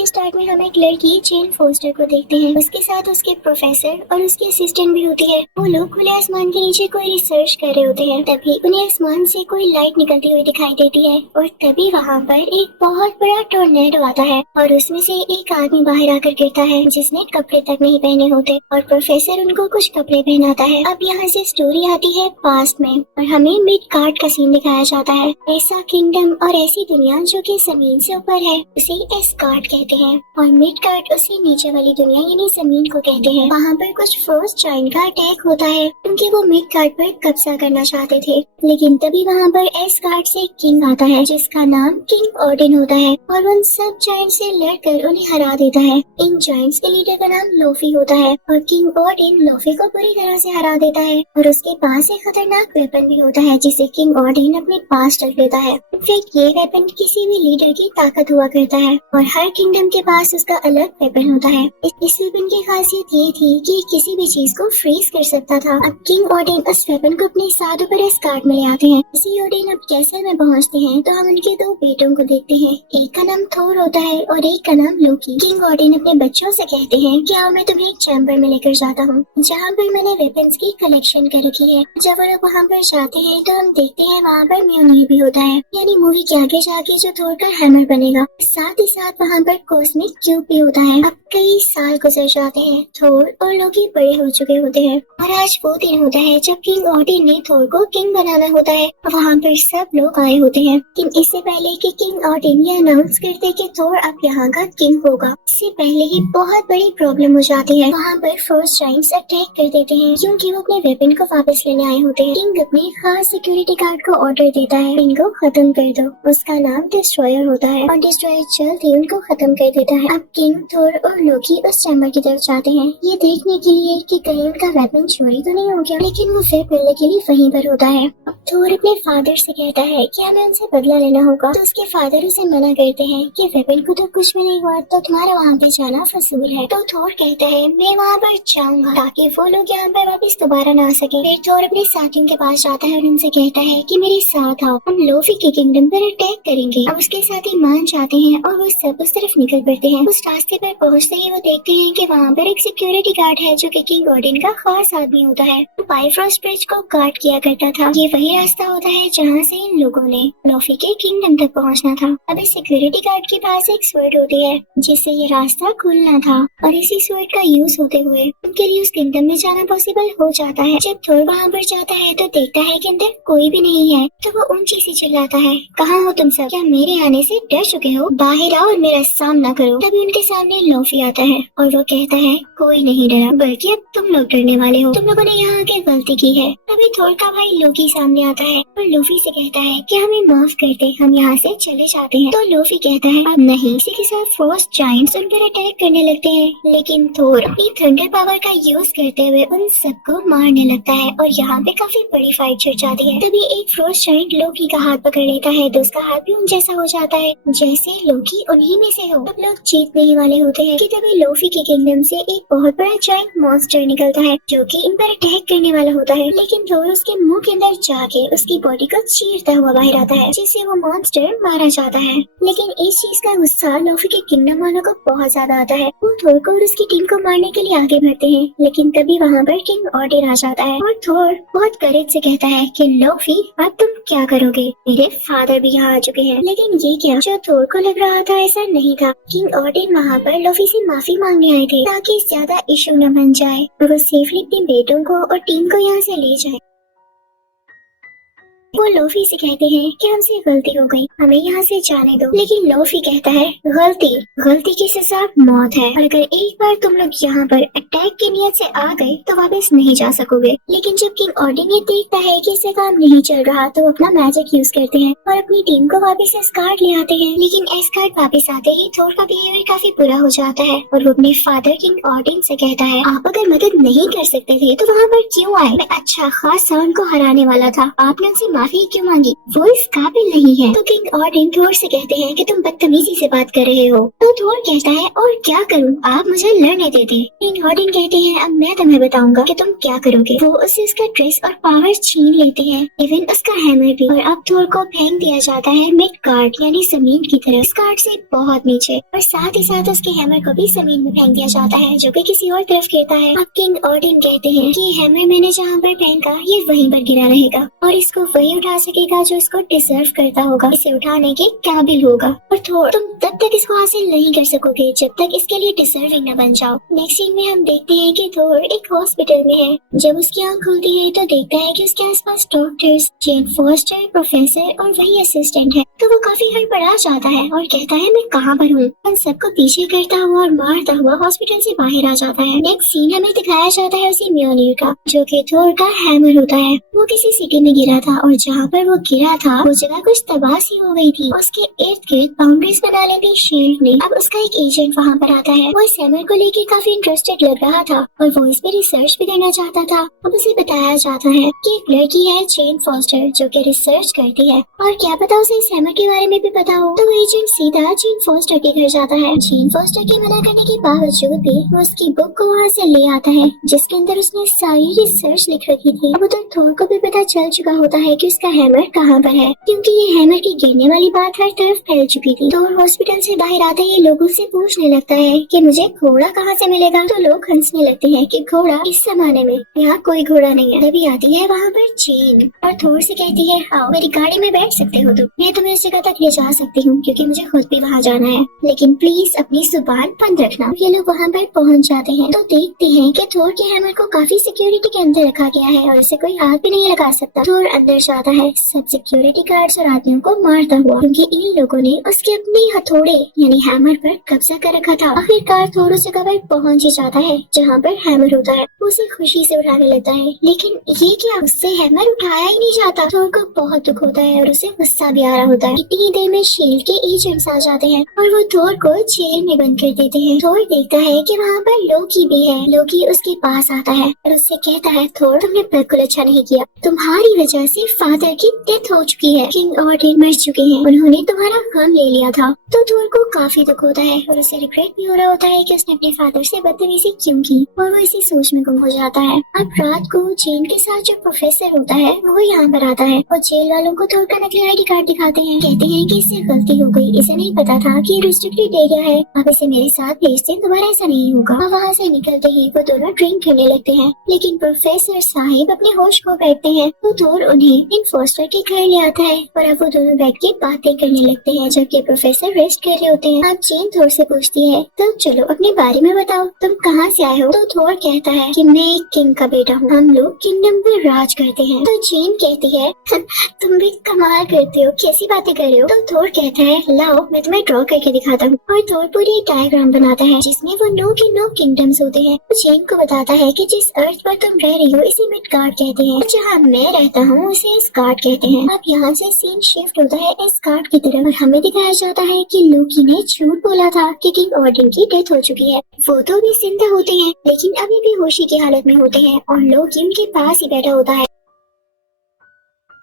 के स्टार्ट में हम एक लड़की जेन फोस्टर को देखते हैं। उसके साथ उसके प्रोफेसर और उसकी असिस्टेंट भी होती है। वो लोग खुले आसमान के नीचे कोई रिसर्च कर रहे होते हैं। तभी उन्हें आसमान से कोई लाइट निकलती हुई दिखाई देती है और तभी वहाँ पर एक बहुत बड़ा टोर्नेडो आता है और उसमें से एक आदमी बाहर आकर गिरता है जिसने कपड़े तक नहीं पहने होते और प्रोफेसर उनको कुछ कपड़े पहनाता है। अब यहाँ से स्टोरी आती है पास्ट में और हमें मिडगार्ड का सीन दिखाया जाता है। ऐसा किंगडम और ऐसी दुनिया जो कि जमीन से ऊपर है उसे एस्गार्ड कहते हैं और मिडगार्ड उसे नीचे वाली दुनिया यानी जमीन को कहते हैं। वहाँ पर कुछ फ्रोस्ट जायंट का अटैक होता है क्योंकि वो मिडगार्ड पर कब्जा करना चाहते थे, लेकिन तभी वहाँ पर एस्गार्ड से किंग आता है जिसका नाम किंग ओडिन होता है और उन सब जायंट से लड़कर उन्हें हरा देता है। इन जायंट्स के लीडर का नाम लोफी होता है और किंग ओडिन लोफी को पूरी तरह से हरा देता है और उसके पास एक खतरनाक वेपन भी होता है जिसे किंग ओडिन अपने पास रख लेता है। फिर ये वेपन किसी भी लीडर की ताकत हुआ करता है और हर किंगडम के पास उसका अलग वेपन होता है। इस वेपन की खासियत ये थी कि किसी भी चीज को फ्रीज कर सकता था। अब किंग ओडिन उस वेपन को अपने साथ ऊपर एस्गार्ड में ले आते हैं। इसी ओडिन अब कैसल में पहुँचते हैं तो हम उनके दो बेटों को देखते हैं। एक का नाम थोर होता है और एक का नाम लोकी। किंग ओडिन अपने बच्चों से कहते हैं कि आओ मैं तुम्हें एक चैम्बर में लेकर जाता हूँ जहाँ पर मैंने वेपन्स की कलेक्शन कर रखी है। जब वो लोग वहाँ पर जाते हैं तो हम देखते हैं वहाँ पर म्योनिर भी होता है, यानी मूवी के आगे जाके जो थोर का हैमर बनेगा। साथ ही साथ वहाँ पर कॉस्मिक क्यूब भी होता है। अब कई साल गुजर जाते हैं, थोर और लोकी बड़े हो चुके होते हैं और आज वो दिन होता है जब किंग ओडिन ने थोर को किंग बनाना होता है। वहाँ पर सब लोग आए होते हैं, लेकिन इससे पहले कि किंग ओडिन ये अनाउंस करते कि थोर अब यहाँ का किंग होगा, इससे पहले ही बहुत बड़ी प्रॉब्लम हो जाती है। वहाँ पर फ्रोस्ट जायंट्स अटैक कर देते हैं क्योंकि वो अपने वेपन को वापस लेने आए होते हैं। किंग अपने खास सिक्योरिटी गार्ड को ऑर्डर देता है इनको खत्म कर दो। उसका नाम डिस्ट्रॉयर होता है और डिस्ट्रॉयर जल्द ही उनको खत्म कर देता है। अब किंग, थोर और लोकी उस चैम्बर की तरफ जाते हैं ये देखने के लिए कि कहीं उनका वेपन चोरी तो नहीं हो गया, लेकिन वो फिर मिलने के लिए वहीं पर होता है। अब थोर अपने फादर से कहता है कि हमें उनसे बदला लेना होगा, तो उसके फादर उसे मना करते हैं कि वेपन को तो कुछ भी नहीं हुआ तो तुम्हारा वहाँ पे जाना फजूल है। तो थोर कहता है मैं वहाँ पर जाऊंगा ताकि वो लोग यहाँ पर वापस दोबारा ना आ सके। फिर थोर अपने साथियों के पास जाता है और उनसे कहता है कि मेरे साथ आओ, हम लोफी के किंगडम पर अटैक करेंगे। अब उसके साथी मान जाते हैं और वो सब उस तरफ निकल पड़ते हैं। उस रास्ते पर पहुँचते ही वो देखते हैं कि वहाँ पर एक सिक्योरिटी गार्ड है जो कि किंग ओडिन का खास आदमी होता है। तो बाइफ्रोस्ट ब्रिज को गार्ड किया करता था। ये वही रास्ता होता है जहाँ से इन लोगों ने लोफी के किंगडम तक पहुँचना था। अब इस सिक्योरिटी गार्ड के पास एक स्वर्ड होती है जिससे ये रास्ता खुलना था और इसी स्वर्ड का यूज होते हुए उनके लिए उस किंगडम में जाना पॉसिबल हो जाता है। जब थोर वहाँ पर जाता है तो देखता है कि अंदर कोई भी नहीं है, तो वो ऊंची से चिल्लाता है कहाँ हो तुम सब, क्या मेरे आने से डर चुके हो, बाहर आओ और मेरा सामना करो। तभी उनके सामने लोफी आता है और वो कहता है कोई नहीं डरा, बल्कि अब तुम लोग डरने वाले हो, तुम लोगों ने यहाँ आके गलती की है। तभी थोर का भाई लोकी सामने आता है और लोफी से कहता है कि हमें माफ कर दे, हम यहाँ से चले जाते हैं। तो लोफी कहता है अब नहीं। इसी के साथ फ्रोस्ट जायंट्स उन पर अटैक करने लगते हैं, लेकिन थोर अपनी थंडर पावर का यूज करते हुए उन सबको मारने लगता है और यहाँ पे काफी बड़ी फाइट छिड़ जाती है। तभी एक फ्रोस्ट जायंट लोकी का हाथ पकड़ लेता है तो उसका हाथ भी उन जैसा हो जाता है जैसे लोकी उन्हीं में से हो। सब लोग जीतने ही वाले होते हैं कि तभी लोफी के किंगडम से एक बहुत बड़ा जायंट मॉन्स्टर निकलता है जो कि इन पर अटैक करने वाला होता है, लेकिन थोर उसके मुंह के अंदर जाके उसकी बॉडी को चीरता हुआ बाहर आता है जिससे वो मॉन्स्टर मारा जाता है। लेकिन इस चीज का गुस्सा लोफी के किंगडम वालों को बहुत ज्यादा आता है। वो थोर को और उसकी टीम को मारने के लिए आगे बढ़ते हैं, लेकिन तभी वहाँ पर किंग ओडिन आ जाता है और थोर बहुत करेज से कहता है कि लोफी अब तुम क्या करोगे, मेरे फादर भी यहाँ आ चुके हैं। लेकिन ये क्या, जो थोर को लग रहा था ऐसा नहीं था। किंग ओडिन वहाँ पर लोफी से माफी मांगने आए थे ताकि ज्यादा इशू न बन जाए और वो सेफली अपने बेटों को और टीम को यहाँ से ले जाए। वो लोफी से कहते हैं कि हमसे गलती हो गई, हमें यहाँ से जाने दो, लेकिन लोफी कहता है गलती की सजा मौत है और अगर एक बार तुम लोग यहाँ पर अटैक की नियत से आ गए तो वापस नहीं जा सकोगे। लेकिन जब किंग ओडिन ये देखता है कि इससे काम नहीं चल रहा तो अपना मैजिक यूज करते हैं और अपनी टीम को वापस एस्गार्ड ले आते हैं। लेकिन एस्गार्ड वापस आते ही थोर का बिहेवियर काफी बुरा हो जाता है और वो अपने फादर किंग ओडिन से कहता है आप अगर मदद नहीं कर सकते थे तो वहाँ पर क्यों आए, मैं अच्छा खासा उनको हराने वाला था, आपने उनसे माफी क्यों मांगी, वो इस काबिल नहीं है। तो किंग ऑर्डिन थोर से कहते हैं कि तुम बदतमीजी से बात कर रहे हो। तो थोर कहता है और क्या करूँ, आप मुझे लड़ने देते। किंग ऑर्डिन कहते हैं अब मैं तुम्हें बताऊंगा कि तुम क्या करोगे। वो उससे उसका ड्रेस और पावर छीन लेते हैं, इवन उसका हैमर भी। और अब थोर को फेंक दिया जाता है मिड कार्ड यानी जमीन की तरफ, इस कार्ड से बहुत नीचे, और साथ ही साथ उसके हैमर को भी जमीन में फेंक दिया जाता है जो कि किसी और तरफ गिरता है। अब किंग ऑर्डिन कहते हैं कि हैमर मैंने जहाँ पर फेंका ये वहीं पर गिरा रहेगा और इसको वही उठा सकेगा जो इसको डिजर्व करता होगा, इसे उठाने के काबिल होगा। और थोर तुम तब तक इसको हासिल नहीं कर सकोगे जब तक इसके लिए डिजर्विंग न बन जाओ। नेक्स्ट सीन में हम देखते हैं कि थोर एक हॉस्पिटल में है। जब उसकी आँख खुलती है तो देखता है कि उसके आसपास डॉक्टर्स, जेन फोस्टर, प्रोफेसर और वही असिस्टेंट है। तो वो काफी हड़बड़ा जाता है और कहता है मैं कहाँ पर हूँ। उन सबको पीछे करता हुआ और मारता हुआ हॉस्पिटल से बाहर आ जाता है। नेक्स्ट सीन हमें दिखाया जाता है उसी म्योनिर का जो कि थोर का हैमर होता है। वो किसी सिटी में गिरा था और जहाँ पर वो गिरा था वो जगह कुछ तबाह सी हो गई थी। उसके इर्द गिर्द बाउंड्रीज बना ली थी शील्ड ने। अब उसका एक एजेंट वहाँ पर आता है। वो इस हैमर को लेके काफी इंटरेस्टेड लग रहा था और वो इस पे रिसर्च भी करना चाहता था। अब उसे बताया जाता है कि एक लड़की है जेन फोस्टर जो कि रिसर्च करती है और क्या पता उसे इस हैमर के बारे में भी पता हो। तो वो एजेंट सीधा जेन फोस्टर के घर जाता है। जेन फोस्टर के मना करने के बावजूद भी वो उसकी बुक को वहाँ से ले आता है जिसके अंदर उसने सारी रिसर्च लिख रखी थी। अब उधर थोर को भी पता चल चुका होता है कि उसका हैमर कहाँ पर है, क्योंकि ये हैमर की गिरने वाली बात हर तरफ फैल चुकी थी। तो हॉस्पिटल से बाहर आते ही लोगों से पूछने लगता है कि मुझे घोड़ा कहाँ से मिलेगा। तो लोग हंसने लगते हैं कि घोड़ा इस जमाने में यहाँ कोई घोड़ा नहीं है। तभी आती है वहाँ पर जेन और थोर से कहती है आओ मेरी गाड़ी में बैठ सकते हो तुम, मैं तुम्हें इस जगह तक ले जा सकती हूँ क्योंकि मुझे खुद भी वहाँ जाना है, लेकिन प्लीज अपनी जुबान बंद रखना। ये लोग वहाँ पर पहुँच जाते हैं तो देखते हैं कि थोर के हैमर को काफी सिक्योरिटी के अंदर रखा गया है और इसे कोई हाथ भी नहीं लगा सकता। थोर अंदर जाता है सब सिक्योरिटी गार्ड्स और आदमियों को मारता हुआ, क्योंकि इन लोगों ने उसके अपने हथौड़े यानी हैमर पर कब्जा कर रखा था। आखिरकार थोर उस जगह पर पहुँच ही जाता है जहाँ पर हैमर होता है। उसे खुशी से उठाने लगता है, लेकिन ये क्या उससे हैमर उठाया ही नहीं जाता। थोर को बहुत दुख होता है और उसे गुस्सा भी आ रहा होता है। इतनी देर में शील्ड के एजेंट्स आ जाते हैं और वो थोर को जेल में बंद कर देते हैं। थोर देखता है कि वहाँ पर लोकी भी है। लोकी उसके पास आता है और उससे कहता है थोर तुमने बिल्कुल अच्छा नहीं किया, तुम्हारी वजह से फादर की डेथ हो चुकी है, किंग ऑर्डिन मर चुके हैं, उन्होंने तुम्हारा गम ले लिया था। तो थोर को काफी दुख होता है और उसे रिग्रेट भी हो रहा होता है कि उसने अपने फादर से बदतमीजी क्यों की, और वो इसी सोच में गुम हो जाता है। अब रात को जेन के साथ जो प्रोफेसर होता है वो यहाँ पर आता है और जेल वालों को थोर का नकली ID कार्ड दिखाते हैं। कहते हैं कि इससे गलती हो गई, इसे नहीं पता था कि रिस्ट्रिक्टेड एरिया है, आप इसे मेरे साथ भेज दें, दोबारा ऐसा नहीं होगा। और वहाँ से निकलते ही वो दोनों ड्रिंक करने लगते हैं, लेकिन प्रोफेसर साहिब अपने होश खो बैठते हैं तो थोर उन्हें इन फोस्टर के घर ले आता है और अब वो दोनों बैठ के बातें करने लगते हैं जबकि प्रोफेसर रेस्ट कर रहे होते हैं। अब जेन थोर से पूछती है तो चलो अपने बारे में बताओ, तुम कहाँ से आए हो। तो थोर कहता है कि मैं एक किंग का बेटा हूँ, हम लोग किंगडम पर राज करते हैं। तो जेन कहती है तुम भी कमाल करते हो, कैसी बातें कर रहे हो। तो थोर कहता है लाओ मैं तुम्हें ड्रॉ करके दिखाता हूँ, और थोर पूरी एक डायग्राम बनाता है जिसमें वो 9 के 9 किंगडम्स होते हैं। तो जेन को बताता है कि जिस अर्थ पर तुम रह रही हो इसे मिडगार्ड कहते हैं, जहाँ मैं रहता हूँ उसे एस्गार्ड कहते हैं। अब यहाँ से सीन शिफ्ट होता है एस्गार्ड की तरफ और हमें दिखाया जाता है कि लोकी ने झूठ बोला था कि किंग ऑर्डिन की डेथ हो चुकी है। वो तो भी जिंदा होते हैं लेकिन अभी भी होशी की हालत में होते हैं और लोकी उनके पास ही बैठा होता है।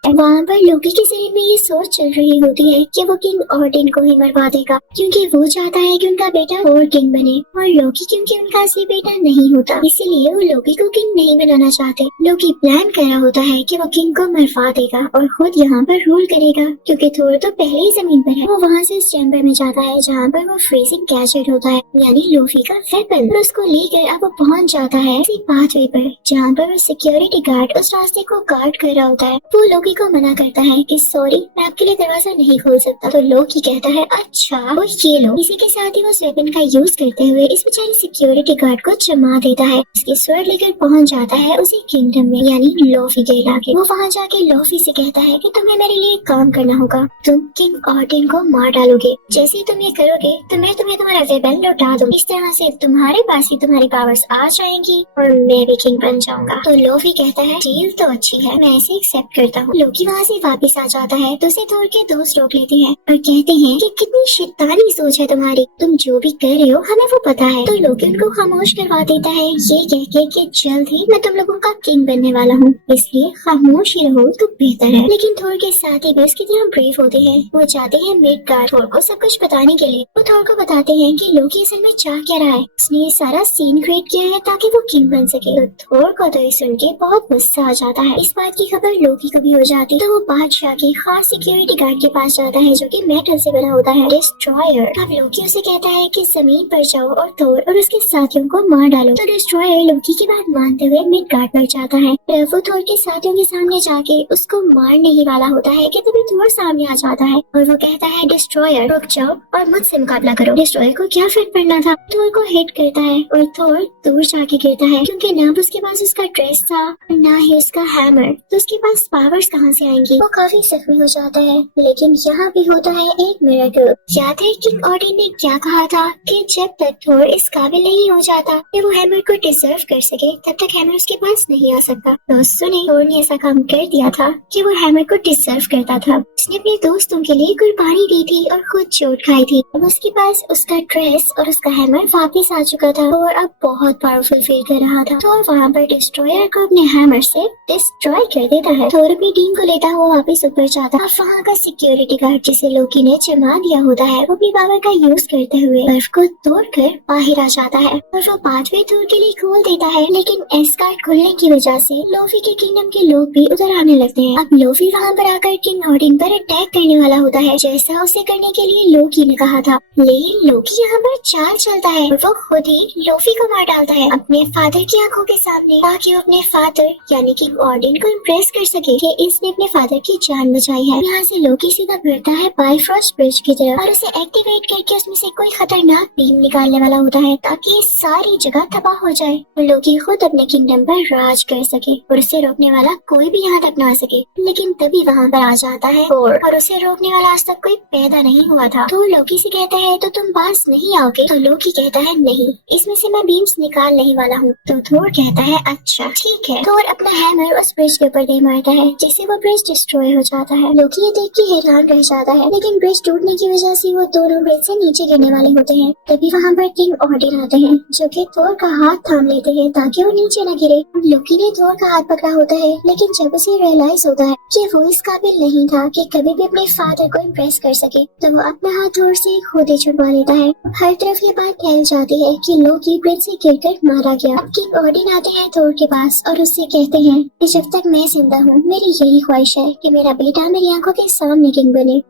वहाँ पर लोकी के शरीर में ये सोच चल रही होती है कि वो किंग ऑर्डिन को ही मरवा देगा क्योंकि वो चाहता है कि उनका बेटा और किंग बने, और लोकी क्योंकि उनका असली बेटा नहीं होता इसीलिए वो लोकी को किंग नहीं बनाना चाहते। लोकी प्लान कर रहा होता है कि वो किंग को मरवा देगा और खुद यहाँ पर रूल करेगा क्योंकि थोर तो पहले ही जमीन पर है। वो वहाँ से इस चैम्बर में जाता है जहाँ पर वो फ्रीजिंग गैजेट होता है यानी लोफी का वेपन, और उसको लेकर अब वो पहुँच जाता है उसी पाथवे पर जहाँ पर वो सिक्योरिटी गार्ड उस रास्ते को गार्ड कर रहा होता है। वो लोकी को मना करता है कि सॉरी मैं आपके लिए दरवाजा नहीं खोल सकता। तो लोकी कहता है अच्छा वो ये लो। इसी के साथ ही वो वेपन का यूज करते हुए इस बेचारे सिक्योरिटी गार्ड को जमा देता है। उसकी स्वर्ड लेकर पहुंच जाता है उसी किंगडम में यानी लोफी के इलाके। वो वहाँ जाके लोफी से कहता है कि तुम्हें मेरे लिए काम करना होगा, तुम किंग ऑर्डिन को मार डालोगे, जैसे ही तुम ये करोगे तो मैं तुम्हें तुम्हारा वेपन लौटा दूँ। इस तरह से तुम्हारे पास भी तुम्हारी पावर्स आ जाएंगी और मैं भी किंग बन जाऊंगा। तो लोफी कहता है डील तो अच्छी है, मैं इसे एक्सेप्ट करता हूँ। लोकी वहाँ से वापस आ जाता है तो उसे थोर के दोस्त रोक लेते हैं और कहते हैं कि कितनी शैतानी सोच है तुम्हारी, तुम जो भी कर रहे हो हमें वो पता है। तो लोकी उनको खामोश करवा देता है ये कह के कि जल्द ही मैं तुम लोगों का किंग बनने वाला हूँ, इसलिए खामोश ही रहो तो बेहतर है। लेकिन थोर के साथ ही भी उसकी तरह ब्रेव होते हैं। वो जाते हैं मिडगार्ड थोर को सब कुछ बताने के लिए। वो थोर को बताते हैं कि लोकी असल में चाह क्या रहा है, उसने ये सारा सीन क्रिएट किया है ताकि वो किंग बन सके। तो थोर को तो ये सुन के बहुत गुस्सा आ जाता है। इस बात की खबर लोकी को भी हो जाती तो वो बादशाह के खास सिक्योरिटी गार्ड के पास जाता है जो कि मेटल से बना होता है, डिस्ट्रॉयर। अब लोकी उसे कहता है कि जमीन पर जाओ और थोर और उसके साथियों को मार डालो। तो डिस्ट्रॉयर लोकी की बात मानते हुए मिडगार्ड पर जाता है। वो थोर के साथियों के सामने जाके उसको मारने ही वाला होता है कि तभी थोर सामने आ जाता है और वो कहता है डिस्ट्रॉयर रुक जाओ और मुझसे मुकाबला करो। डिस्ट्रॉयर को क्या फर्क पड़ना था, थोर को हिट करता है और थोर दूर जाके गिरता है क्योंकि ना उसके पास उसका ड्रेस था ना ही उसका हैमर, तो उसके पास पावर्स कहाँ से आएंगी। वो काफी जख्मी हो जाता है। लेकिन यहाँ भी होता है एक मिरेकल। याद है किंग ऑडिन ने क्या कहा था कि जब तक थोर इस काबिल नहीं हो जाता कि वो हैमर को डिजर्व कर सके तब तक हैमर उसके पास नहीं आ सकता। तो सुने थोर ने ऐसा काम कर दिया था कि वो हैमर को डिजर्व करता था। उसने अपने दोस्तों के लिए कुर्बानी दी थी और खुद चोट खाई थी। अब उसके पास उसका ड्रेस और उसका हैमर वापस आ चुका था और अब बहुत पावरफुल फील कर रहा था। थोर वहाँ पर डिस्ट्रॉयर को अपने हैमर से डिस्ट्रॉय कर देता है। थोर अपनी टीम को लेता हुआ वापस ऊपर जाता है। वहाँ का सिक्योरिटी गार्ड जिसे लोकी ने जमा दिया होता है वो अपनी पावर का यूज करते हुए बर्फ को तोड़कर बाहर आ जाता है और वो पाथवे थोर के लिए खोल देता है। लेकिन एस्गार्ड खुलने की वजह से लोफी के किंगडम के लोग भी उधर आने लगते हैं। अब लोफी वहाँ पर आकर किंग ऑडिन पर अटैक करने वाला होता है जैसा उसे करने के लिए लोकी ने कहा था। लेकिन लोकी यहाँ पर चाल चलता है और वो खुद ही लोफी को मार डालता है अपने फादर की आंखों के सामने ताकि वो अपने फादर यानी किंग ऑडिन को इम्प्रेस कर सके कि इसने अपने फादर की जान बचाई है। यहाँ से लोकी सीधा बढ़ता है बाइफ्रॉस्ट ब्रिज की तरफ और उसे एक्टिवेट करके उसमें से कोई खतरनाक बीम निकालने वाला होता है ताकि ये सारी जगह तबाह हो जाए और लोकी खुद अपने किंगडम पर राज कर सके और उसे रोकने वाला कोई भी यहाँ तक न आ सके। लेकिन तभी वहाँ पर आ जाता है थोर और उसे रोकने वाला आज तक कोई पैदा नहीं हुआ था। तो लोकी से कहता है तो तुम पास नहीं आओगे। तो लोकी कहता है नहीं, इसमें से मैं बीम्स निकाल नहीं वाला हूँ। तो थोर कहता है अच्छा ठीक है। थोर अपना हैमर उस ब्रिज के ऊपर दे मारता है जिससे वो ब्रिज डिस्ट्रॉय हो जाता है। लोकी ये देख के हैरान रह जाता है लेकिन ब्रिज टूटने की वजह से वो दोनों ब्रिज से नीचे गिरने वाले होते हैं। तभी वहाँ पर किंग ऑडिन आते हैं जो कि थोर का हाथ थाम लेते हैं ताकि वो नीचे न गिरे। लोकी ने थोर का हाथ पकड़ा होता है लेकिन जब उसे रियलाइज होता है कि वो इस काबिल नहीं था कि कभी भी अपने फादर को इम्प्रेस कर सके तो वो अपना हाथ थोर से खुद ही छुड़वा लेता है। हर तरफ ये बात फैल जाती है कि लोकी ब्रिज से गिरकर मारा गया। अब किंग ऑडिन आते हैं थोर के पास और उससे कहते हैं कि जब तक मैं जिंदा हूँ मेरी यही ख्वाहिश है कि मेरा बेटा मेरी आंखों के सामने किंग बने।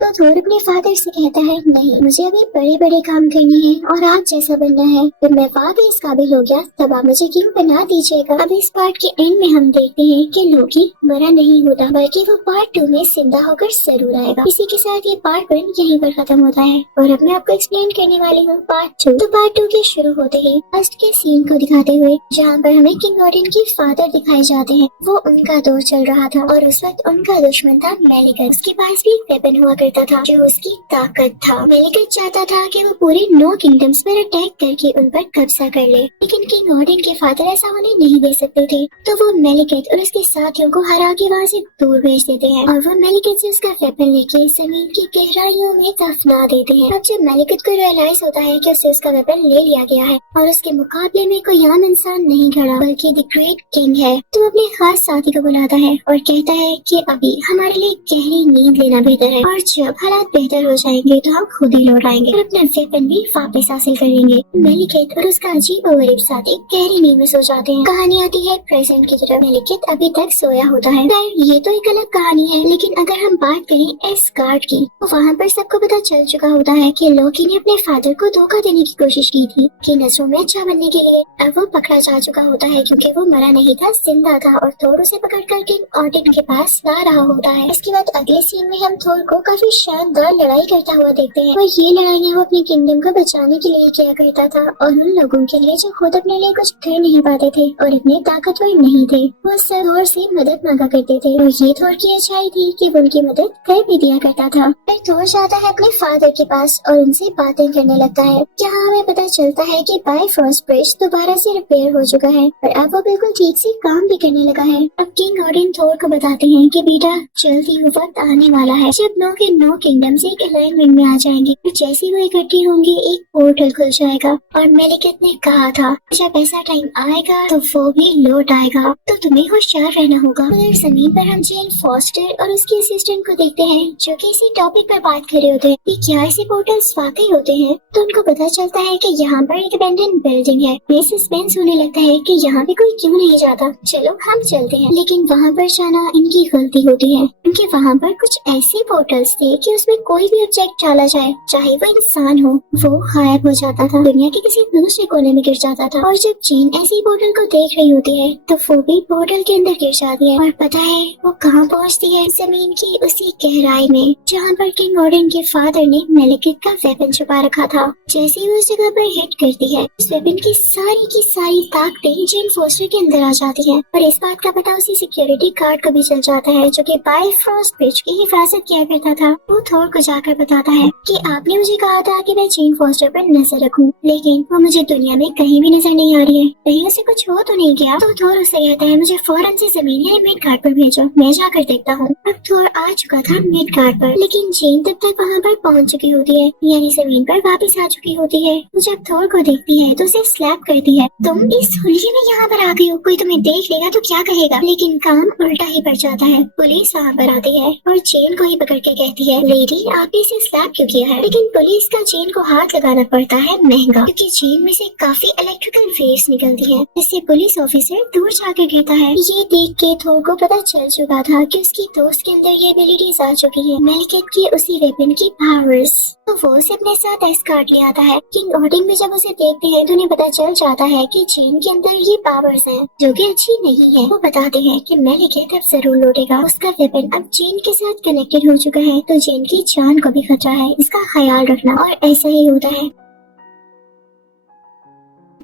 तो थोर अपने फादर से कहता है नहीं, मुझे अभी बड़े बड़े काम करने हैं और आज जैसा बनना है। जब मैं वाकई इस काबिल हो गया तब आप मुझे किंग बना दीजिएगा। अब इस पार्ट के एंड में हम देखते हैं कि लोकी मरा नहीं होता बल्कि वो पार्ट 2 में जिंदा होकर जरूर आएगा। इसी के साथ ये पार्ट 1 यहीं पर खत्म होता है और अब मैं आपको एक्सप्लेन करने वाली हूँ पार्ट 2। तो पार्ट 2 के शुरू होते ही फर्स्ट के सीन को दिखाते हुए जहाँ पर हमें किंग ऑडिन के फादर दिखाए जाते हैं। वो उनका दौर चल रहा था और उस वक्त उनका दुश्मन था मेलिकट। उसके पास भी एक वेपन हुआ करता था जो उसकी ताकत था। मेलिकट चाहता था कि वो पूरे 9 किंगडम्स पर अटैक करके उन पर कब्जा कर ले, लेकिन किंग ऑडिन के फादर ऐसा होने नहीं दे सकते थे। तो वो मेलिकट और उसके साथियों को हरा के वहाँ से दूर भेज देते हैं और वो मेलिकट से उसका वेपन लेके जमीन की गहराइयों में दफना देते हैं। अब जब मेलिकट को रियलाइज होता है कि उसे उसका वेपन ले लिया गया है और उसके मुकाबले में कोई आम इंसान नहीं खड़ा बल्कि द ग्रेट किंग है, तो अपने खास साथी को बुलाता है और कहता है कि अभी हमारे लिए गहरी नींद लेना बेहतर है और जब हालात बेहतर हो जाएंगे तो हम खुद ही लौट आएंगे और अपना वेपन भी वापस हासिल करेंगे। मेलिकट और उसका अजीब और गरीब साथी गहरी नींद में सो जाते हैं। कहानी आती है प्रेजेंट की तरफ। मेलिकट अभी तक सोया होता है। ये तो एक अलग कहानी है, लेकिन अगर हम बात करें एस्गार्ड की तो वहाँ पर सबको पता चल चुका होता है कि लोकी ने अपने फादर को धोखा देने की कोशिश की थी कि नजरों में अच्छा बनने के लिए। अब वो पकड़ा जा चुका होता है क्योंकि वो मरा नहीं था, जिंदा था और थोर उसे पकड़ कर किंग ऑडिन के पास ला रहा होता है। इसके बाद अगले सीन में हम थोर को काफी शानदार लड़ाई करता हुआ देखते हैं। और ये लड़ाइयाँ वो अपने किंगडम को बचाने के लिए किया करता था और उन लोगों के लिए जो खुद अपने लिए कुछ कर नहीं पाते थे और इतने ताकतवर नहीं थे, वो सब थोर से मदद मांगा करते थे। और ये थोर की अच्छाई थी कि वो उनकी मदद कर भी दिया करता था। फिर थोर जाता है अपने फादर के पास और उनसे बातें करने लगता है। यहाँ हमें पता चलता है कि बायफॉस्ट ब्रिज दोबारा से रिपेयर हो चुका है और अब वो बिल्कुल ठीक से काम भी करने लगा है। अब किंग ओडिन थोर को बताते हैं कि बेटा जल्दी वो वक्त आने वाला है जब नो के नो किंगडम्स एक अलाइनमेंट में आ जाएंगे। जैसे वो इकट्ठे होंगे एक पोर्टल खुल जाएगा और मेलिकेट ने कहा था जब ऐसा टाइम आएगा तो वो भी लौट आएगा, तो तुम्हें होशियार रहना होगा। उधर जमीन पर हम जेन फॉस्टर और उसके असिस्टेंट को देखते हैं जो कि इसी टॉपिक पर बात कर रहे होते हैं कि क्या ऐसे पोर्टल्स वाकई होते हैं। तो उनको पता चलता है कि यहाँ पर एक अबैंडन बिल्डिंग है। ये सस्पेंस होने लगता है कि यहाँ पे कोई क्यों नहीं जाता, चलो हम चलते हैं। लेकिन वहाँ पर जाना इनकी गलती होती है क्योंकि वहाँ पर कुछ ऐसे पोर्टल्स थे कि उसमें कोई भी ऑब्जेक्ट डाला जाए चाहे वो इंसान हो वो गायब हो जाता था, दुनिया के किसी दूसरे कोने में गिर जाता था। और जब जेन ऐसी पोर्टल को देख रही होती है तो वो भी पोर्टल के अंदर गिर जाती है। और पता है वो कहाँ पहुँचती है, जमीन की उसी गहराई में जहाँ पर किंग ओडिन के फादर ने मेलिकेट का वेपन छुपा रखा था। जैसे ही उस जगह पर हिट करती है उस वेपन की सारी ताकतें जेन फोस्टर के अंदर आ जाती है। और इस बात का पता उसी सिक्योरिटी गार्ड को भी चल जाता है जो कि बायफॉस्ट ब्रिज की हिफाजत किया करता था। वो थोर को जाकर बताता है कि आपने मुझे कहा था कि मैं जेन फोस्टर पर नजर रखूं, लेकिन वो मुझे दुनिया में कहीं भी नजर नहीं आ रही है, कहीं उसे कुछ हो तो नहीं गया। तो थोर उसे कहता है मुझे फौरन से जमीन है मिड गार्ड पर भेजो, मैं जाकर देखता हूँ। अब थोर आ चुका था मिड गार्ड पर, लेकिन जेन तब तक वहाँ पर पहुँच चुकी होती है, यानी जमीन पर वापस आ चुकी होती है। तो जब थोर को देखती है तो उसे स्लैप करती है, तुम इस हुलिये में यहाँ पर आ गई हो, कोई तुम्हें देख लेगा तो क्या कहेगा। लेकिन काम उल्टा ही पड़ जाता है, पुलिस वहाँ पर आती है और जेन को ही पकड़ के कहती है लेडी आपने इसे स्लैप क्यों किया है। लेकिन पुलिस का जेन को हाथ लगाना पड़ता है महंगा, क्योंकि जेन में से काफी इलेक्ट्रिकल वेव्स निकलती है जिससे पुलिस ऑफिसर दूर जाकर गिरता है। ये देख के थोर को पता चल चुका था कि उसकी दोस्त के अंदर ये एबिलिटीज आ चुकी है, मेलिकेट की उसी वेपन की पावर्स। तो वो उसे अपने साथ एस्कॉर्ट ले आता है। किंग ओडिन भी जब उसे देखते हैं तो उन्हें पता चल जाता है कि जेन के अंदर ये पावर्स हैं जो कि अच्छी नहीं है। वो बताते हैं कि मेलिकेट अब जरूर लौटेगा, उसका वेपन अब जेन के साथ कनेक्टेड हो चुका है, तो जेन की जान को भी खतरा है, इसका ख्याल रखना। और ऐसा ही होता है।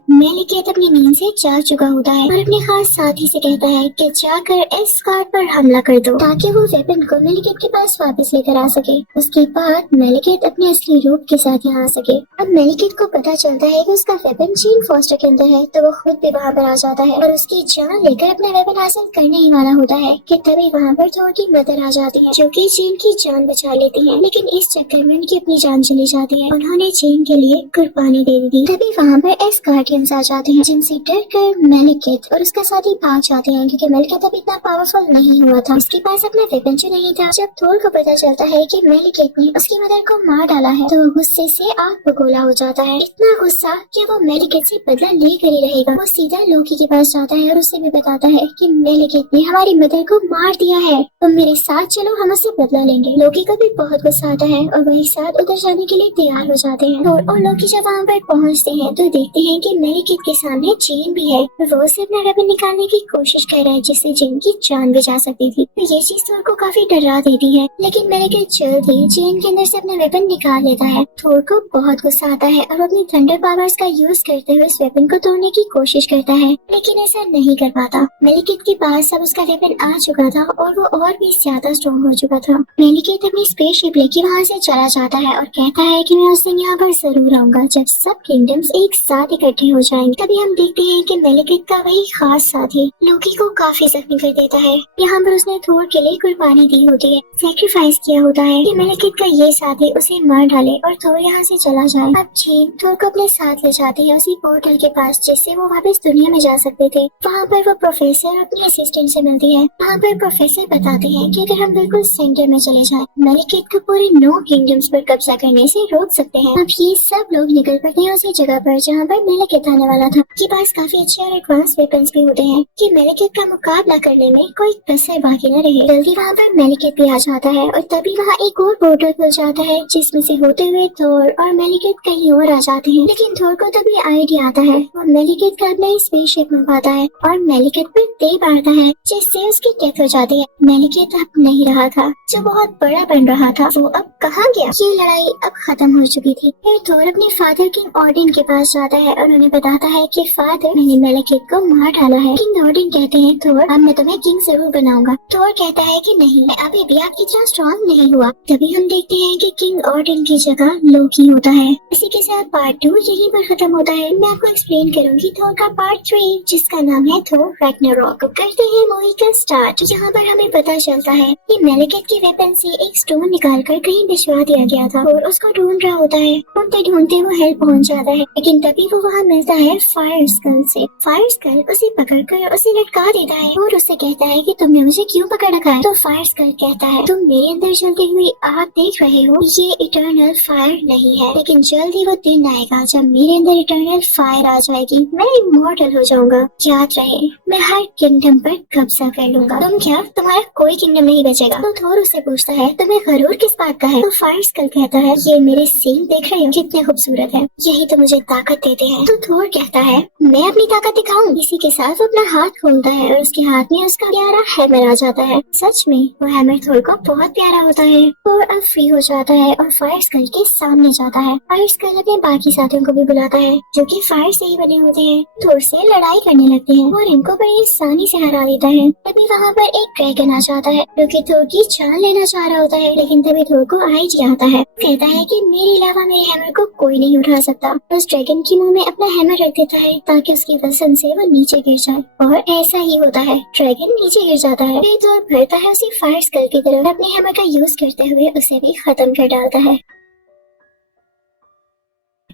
मेलिकेट अपनी नींद से जाग चुका होता है और अपने खास साथी से कहता है कि जाकर एस्कॉर्ट पर हमला कर दो ताकि वो वेपन को मेलिकेट के पास वापस लेकर आ सके। उसके बाद मेलिकेट अपने असली रूप के साथ यहाँ आ सके। अब मेलिकेट को पता चलता है कि उसका वेपन जेन फॉस्टर के अंदर है, तो वो खुद भी वहाँ पर आ जाता है और उसकी जान लेकर अपना वेपन हासिल करने ही वाला होता है कि तभी वहाँ पर थोर की मदर आ जाती है जो कि जेन की जान बचा लेती है। लेकिन इस चक्कर में उनकी अपनी जान चली जाती है, उन्होंने जेन के लिए कुर्बानी दे दी। तभी वहाँ पर एस्कॉर्ट आ जाते हैं जिनसे डर कर मेलिकेट और उसका साथी भाग जाते हैं क्योंकि मेलिकेट अब इतना पावरफुल नहीं हुआ था, उसके पास अपना वेपन जो नहीं था। जब थोर को पता चलता है कि मेलिकेट ने उसकी मदर को मार डाला है तो वो गुस्से से आग बगोला हो जाता है, इतना गुस्सा कि वो मेलिकेट से बदला लेकर ही रहेगा। वो सीधा लोकी के पास जाता है और उससे भी बताता है कि मेलिकेट ने हमारी मदर को मार दिया है, तुम मेरे साथ चलो, हम उससे बदला लेंगे। लोकी को भी बहुत गुस्सा आता है और वही साथ उधर जाने के लिए तैयार हो जाते हैं। थोर और लोकी जब वहाँ पर पहुँचते हैं तो देखते हैं कि मेलिकेट के सामने जेन भी है, वो उसे अपना वेपन निकालने की कोशिश कर रहा है जिससे जेन की जान भी जा सकती थी। तो ये चीज थोर को काफी डरा देती है, लेकिन मेलिकेट जल्द ही जेन के अंदर से अपना वेपन निकाल लेता है। थोर को बहुत गुस्सा आता है और अपनी थंडर पावर्स का यूज करते हुए इस वेपन को तोड़ने की कोशिश करता है, लेकिन ऐसा नहीं कर पाता। मेलिकेट के पास अब उसका वेपन आ चुका था और वो और भी ज्यादा स्ट्रॉन्ग हो चुका था। मेलिकेट अपनी स्पेसशिप लेके वहाँ से चला जाता है और कहता है कि मैं उस दिन यहाँ पर जरूर आऊंगा जब सब किंगडम्स एक साथ इकट्ठे हो जाएंगे। तभी हम देखते हैं कि मेलिकेट का वही खास साथी लोकी को काफी जख्मी कर देता है। यहाँ पर उसने थोर के लिए कुर्बानी दी होती है, सैक्रिफाइस किया होता है कि मेलिकेट का ये साथी उसे मार डाले और थोर यहाँ से चला जाए। अब जेन थोर को अपने साथ ले जाती है उसी पोर्टल के पास जिससे वो वापस दुनिया में जा सकते थे। वहाँ पर वो प्रोफेसर अपनी असिस्टेंट से मिलती है। वहाँ पर प्रोफेसर बताते हैं कि अगर हम बिल्कुल सेंटर में चले जाएं, मेलिकेट को पूरे 9 किंगडम्स पर कब्जा करने से रोक सकते हैं। अब ये सब लोग निकल पड़ते हैं उसी जगह पर जहाँ पर मेलिकेट मेलिकेट आने वाला था, के पास काफी अच्छे और एडवांस वेपन्स भी होते हैं कि मेलिकेट का मुकाबला करने में कोई कसर बाकी न रहे। जल्दी वहाँ पर मेलिकेट भी आ जाता है और तभी वहाँ एक और पोर्टल खुल जाता है जिसमें से होते हुए थोर और मेलिकेट कहीं और आ जाते हैं। लेकिन थोर को तभी आइडिया आता है, वो मेलिकेट का अपना स्पेसशिप मंगवाता है और मेलिकेट पर तेज मारता है जिससे उसकी डेथ हो जाती है। मेलिकेट अब नहीं रहा था, जो बहुत बड़ा बन रहा था वो अब कहाँ गया? ये लड़ाई अब खत्म हो चुकी थी। फिर थोर अपने फादर किंग ऑर्डिन के पास जाता है और उन्हें बताता है कि फादर मैंने मेलिकेट को मार डाला है। किंग ऑर्डिन कहते हैं थोर अब मैं तुम्हें किंग जरूर बनाऊंगा। थोर कहता है कि नहीं, मैं अभी भी आपकी तरह स्ट्रॉन्ग नहीं हुआ। तभी हम देखते हैं कि किंग ऑर्डिन की जगह लोकी होता है। इसी के साथ पार्ट 2 यहीं पर खत्म होता है। मैं आपको एक्सप्लेन करूंगी थोर का पार्ट 3 जिसका नाम है थोर रैग्नारोक। करते हैं मूवी का स्टार्ट, जहाँ पर हमें पता चलता है कि मेलिकेट के वेपन से एक स्टोन निकालकर कहीं भिजवा दिया गया था और उसको ढूंढ रहा होता है। ढूंढते ढूंढते वो हेल्प पहुंच जाता है, लेकिन तभी वो वहाँ मिलता है फायर स्कल से। फायर स्कल उसे पकड़कर उसे लटका देता है और उससे कहता है कि तुमने मुझे क्यों पकड़ रखा है? तो फायर स्कल कहता है तुम मेरे अंदर जलती हुई आग देख रहे हो, ये इटर्नल फायर नहीं है, लेकिन जल्द ही वो दिन आएगा जब मेरे अंदर इटर्नल फायर आ जाएगी, मैं इमॉर्टल हो जाऊंगा। याद रहे मैं हर किंगडम पर कब्जा कर लूंगा। तुम क्या, तुम्हारा कोई किंगडम नहीं बचेगा। तो थोर उससे पूछता है तुम्हें गरूर किस बात का है? तो फायर स्कल कहता है ये मेरे सींग देख रहे हो कितने खूबसूरत है, यही तो मुझे ताकत देते हैं। तो थोर कहता है मैं अपनी ताकत दिखाऊं। इसी के साथ वो अपना हाथ खोलता है और उसके हाथ में उसका प्यारा हैमर आ जाता है। सच में वो हैमर थोर को बहुत प्यारा होता है। थोर अब फ्री हो जाता है और फायर स्कल के सामने जाता है। फायर स्कल अपने बाकी साथियों को भी बुलाता है जो कि फायर से ही बने होते हैं। थोर से लड़ाई करने लगते हैं और इनको बड़ी आसानी से हरा देता है। तभी वहाँ पर एक ड्रैगन आ जाता है जो कि थोर की जान लेना चाह रहा होता है, लेकिन तभी थोर को आइडिया आता है। कहता है कि मेरे अलावा मेरे हैमर को कोई नहीं उठा सकता। उस ड्रैगन की मुंह में अपना हैमर रख देता है ताकि उसकी वजन से वो नीचे गिर जाए और ऐसा ही होता है, ड्रैगन नीचे गिर जाता है। फिर थोर भरता है उसी फायर स्कल की तरफ, अपने हैमर का यूज करते हुए उसे भी खत्म कर डालता है